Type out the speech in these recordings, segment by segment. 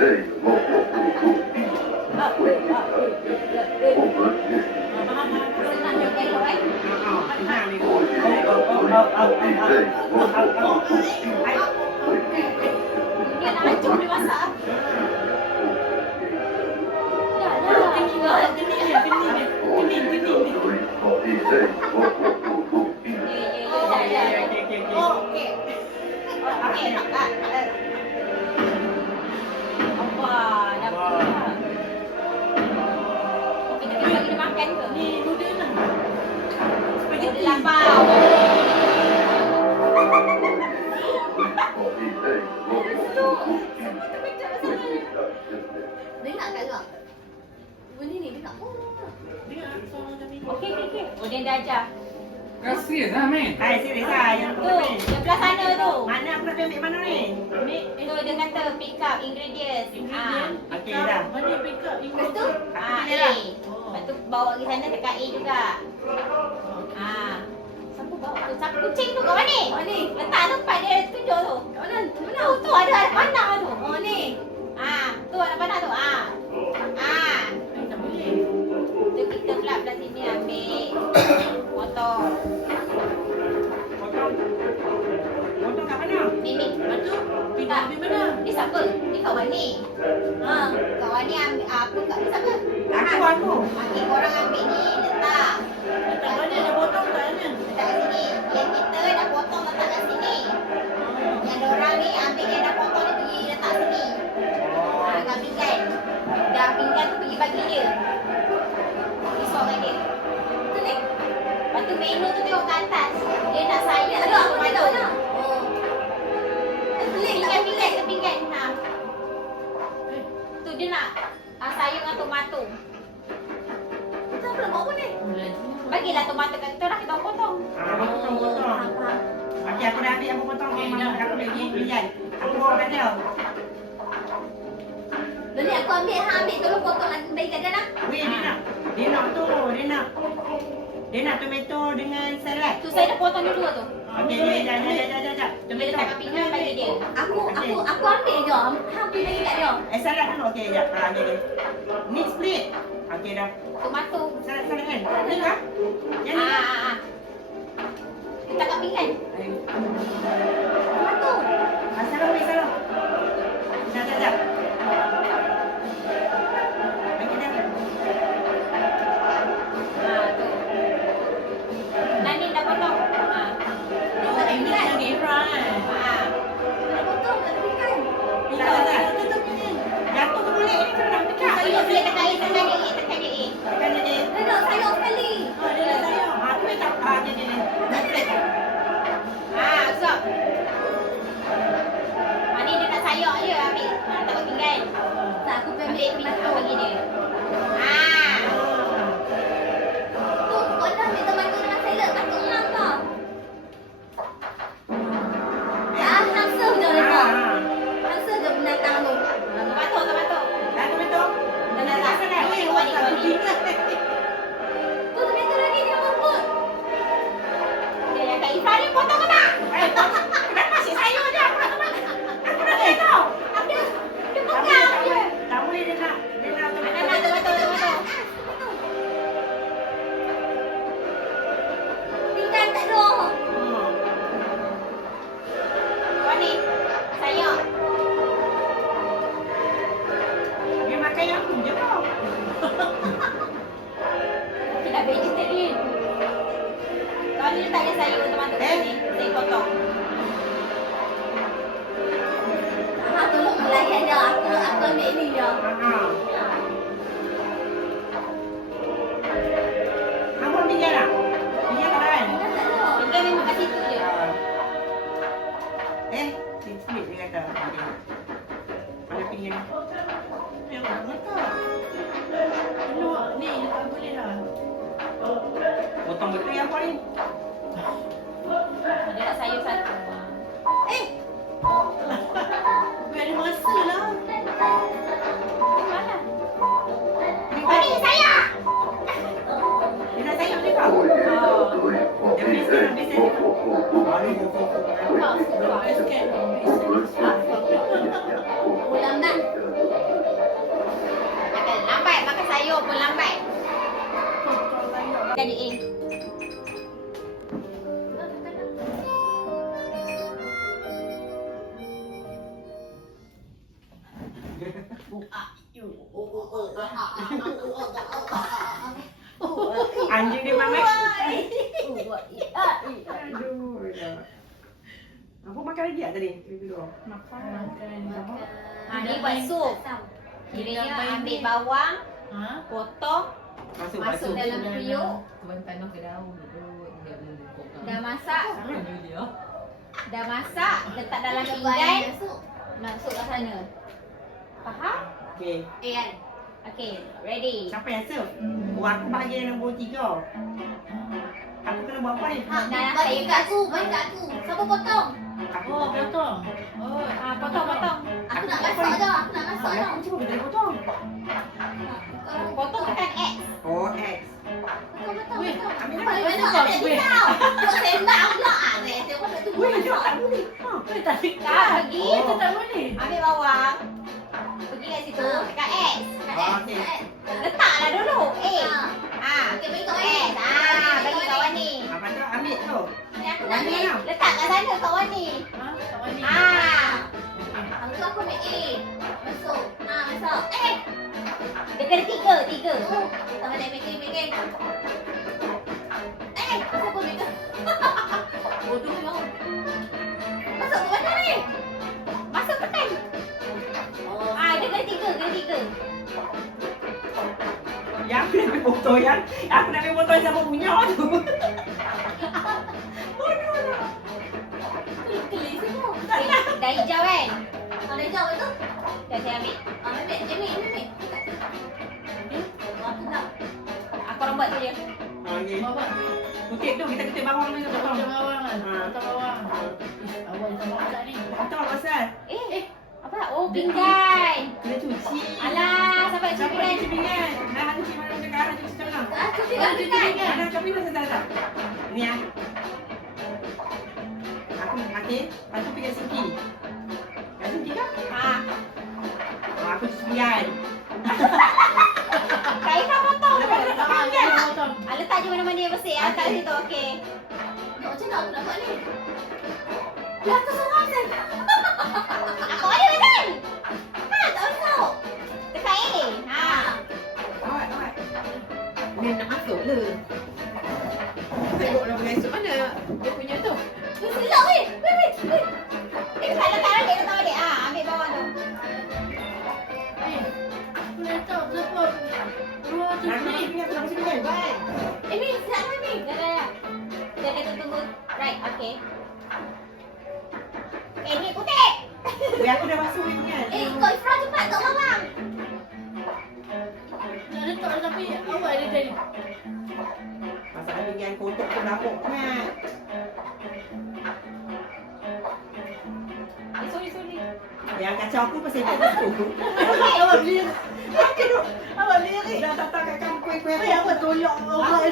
Dia nak hancur dia masak. Dah lah. Kening dia. Okey. Apa? Dapat. Okey, kita bagi dia makan ke? Ni noodle lah. Dia lapar. Dia nak tak gerak? Benda ni dia nak. Dia suara macam ni. Okey. Oh, dia dah ajar. Kau serius lah, men? Hai, serius lah. Yang Tu, yang belah sana tu. Mana aku nak ambil mana ni? Ambil. Tu dia kata pick up ingredients. Ingredient. Ah. Okey dah. Lepas Mana pick up tu, ingredient? Ah, Aku A. Lepas tu bawa pergi sana dekat A juga. Ah. Siapa bawa tu? Siapa kucing tu kat mana? oh ni. Letak tempat dia tunjuk tu. Kat mana? Mana? Tu ada anak panah tu. Oh ni. Ah, tu anak panah tu. Ah. Tak boleh. Tu kita pula belah sini ambil potong. Potong kat mana? Ni. Lepas tu, pindah ambil mana? Ni siapa? Ni kawan ni. Ha, kawan ni ambil aku kat ni siapa? Aku. Okey, korang ambil ni letak. Letak mana? Dah potong kat mana? Letak kat sini. Yang kita dah potong letak kat sini. Yang diorang ni ambil dia dah potong dia pergi letak sini. Ha, kat pinggan. Dah pinggan tu pergi bagi dia. Risau dengan dia. Tu ni. Lepas tu menu tu tengok ke atas. Dia nak sayur Ada apa tak ada? Ada. Oh. Pelik tak Pinggan tu pinggan. Ha. Tu dia nak sayur dengan tomato. Kita pula bawa ni. Bagilah tomato kat kita, orang kita potong. Potong. Okey, aku dah ambil, aku potong. Aku pergi pilihan. Aku bawa kat dia. Loli aku ambil tolong potong lagi bagi kat dia nak. Weh, dia nak Dia nak tomato dengan salad. Tu saya dah potong dulu tu. Okey, jap. Dia Tomato. letak kat pinggan bagi dia. Aku ambil je. Hampir bagi kat dia. Salad dulu. Okey, jap. Ambil dia. Ni split. Okey dah. Tomato. Salad kan? Ni kah? Yang ni kah? Ah. Letak kat pinggan. Tomato. Salam. Jap. Bagi dia. Tu. Nani dah potong. Oh, ini lagi fry. Nak potong tak ada pinggan. Salad. Jatuh tu boleh. Ini kena pecah. Sayur boleh tekan A, tekan dia. Kan dia. Dia nak sayur sekali. Dia dah sayang. Tu tak. Dia. Usap. Ni dia nak sayur je ambil. Letak kat pinggan. Tak aku pergi Ambil ambil pinggan bagi dia. Tu kau dah ambil tomato dengan salad. Takut hang tau. Hang serve je lepas. Hang serve je binatang tu. Tomato. Dah tomato. Dah nak sangat. Wani. Tu tomato lagi dia buat. Dia yang kat Ifah ni potong ke tak? Kenapa asyik sayur je? Aku nak makan. Aku nak makan tau. Dia pegang je. Tak boleh dia nak Tomato. Pinggan tak ada. Wani. Sayur. Dia makan yang aku je tau. Kita dah vegetarian. Kalau dia tak ada sayur tomato kat sini, saya potong. Hang tolong melayan dia. Aku ambil ni je. Kamu pinggan tak? Pinggan tak kan? Pinggan tak ada. Pinggan memang kat situ je. Split dia kata. Mana pinggan ni? Yang betul. Ni tak boleh lah. Potong betul yang apa ni? Dia nak sayur satu. Biar dia masa lah. Mana? Wani, sayur! Dia nak sayur dia kau? Dia habis dia. Kau suka. Ulam nak. Anjing dia mamat. Makan. Aduh. dah. Apa makan lagi tak tadi? Dulu. Makan. Ni buat sup. Kiranya ambil bawang, Ha? potong, masuk dalam periuk. Tuan tanah ke daun tu dia menumpuk. Dah masak, dia. dah masak, letak dalam pinggan, masuk kat sana. Faham? Okey. Kan? Okay, ready. Siapa yang serve? Oh, aku bagi yang nombor 3. Aku kena buat apa ni? Bagi kat aku, bagi kat aku. Siapa potong? Aku Oh, potong. Oh, Potong. Aku nak masak dah, aku nak masak dah. Aku cuba kita potong. Potong tekan X. Oh, X. Potong. Ambil Mana dah. nak ambil pisau? Buat sembang pula. Saya pun nak tunggu Weh, jom masak. tak boleh. Ha. tak Tak, pergi. Oh. tak boleh. Ambil bawang. Pergi kat situ, tekan X. Okey. Letaklah dulu. Okey, bagi kawan ni. X. Bagi kawan ni. Apa tu? Ambil tu. Ni aku nak ambil. Letak kat sana kawan ni. Ha, kawan ni. Aku tu aku ambil A. Masuk. Masuk. Dia kena tiga. Tak boleh bikin. Kenapa aku bikin? Bodoh ni orang. Masuk ke mana ni? Masuk tekan. Dia kena tiga. Yang aku nak ambil botol yang aku nak ambil botol sama punya tu. Kelis semua. Dah hijau kan? Kalau hijau itu, Dah saya ambil. ambil. Aku tak. Aku orang buat tu je. Okey. Bawa. Kutip tu kita kutip bawang ni tu Potong potong. bawang kan. Ha. Potong bawang. Awal sama masak ni. Potong pasal Apa? Oh, pinggan. kena cuci. Alah, sampai Siapa cuci yang kan? cuci pinggan? Dah cuci mana dekat arah cuci tengah. Cuci Oh, cuci kan? pinggan. Ada kami rasa tak? Ni ah. Aku okey, lepas tu pergi sini. Kat sini kan? Aku cuci pinggan. Kain kau potong. Lepas tu letak pinggan. Potong. Letak je mana-mana yang bersih. Letak Okey. situ, okey. Macam mana aku nak buat ni? Dah tu seorang sen. Aku ada betul. Tak masuk. Tekan A. Awak. Ni nak masuk le. Tengok orang esok mana dia punya tu. Silap weh. Letak balik. Ambil bawang tu. Aku dah tahu siapa. Dua tu Nak ni. cuci pinggan, baik. Ini silap ni. Dah. Dia kata tunggu. Right, okey. Ni kutip. Biar aku dah basuh pinggan. Kau Ifrah cepat kat bawang. Nak letak tapi awal dia tadi. Masalah pinggan kotak tu dapur kan. Sorry. Yang kacau aku pasal dia tu. Awak lirik. Awak lirik. Dah datang kat kuih-kuih Eh, apa tolak orang ni?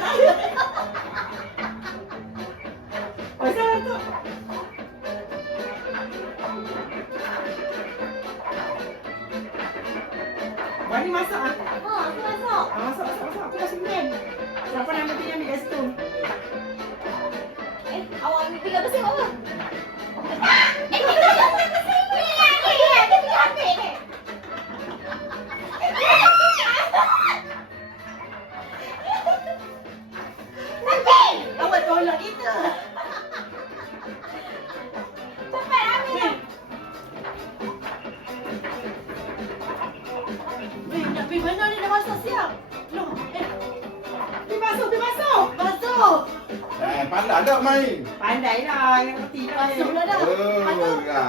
Pasal tu. Wani masak ah. Aku masuk. Masak. Aku dah sembilan. Siapa nak ambil pinggan ambil kat situ. Awak ambil pinggan bersih apa? Awak tolak kita. Cepat ambil. Nak pergi mana ni dah masak siap? Loh, Pergi masuk. masuk. Pandai tak main? Pandai lah, yang ngerti lah. Masuklah dah. Oh, ya.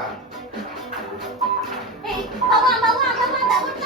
Bawang tak potong.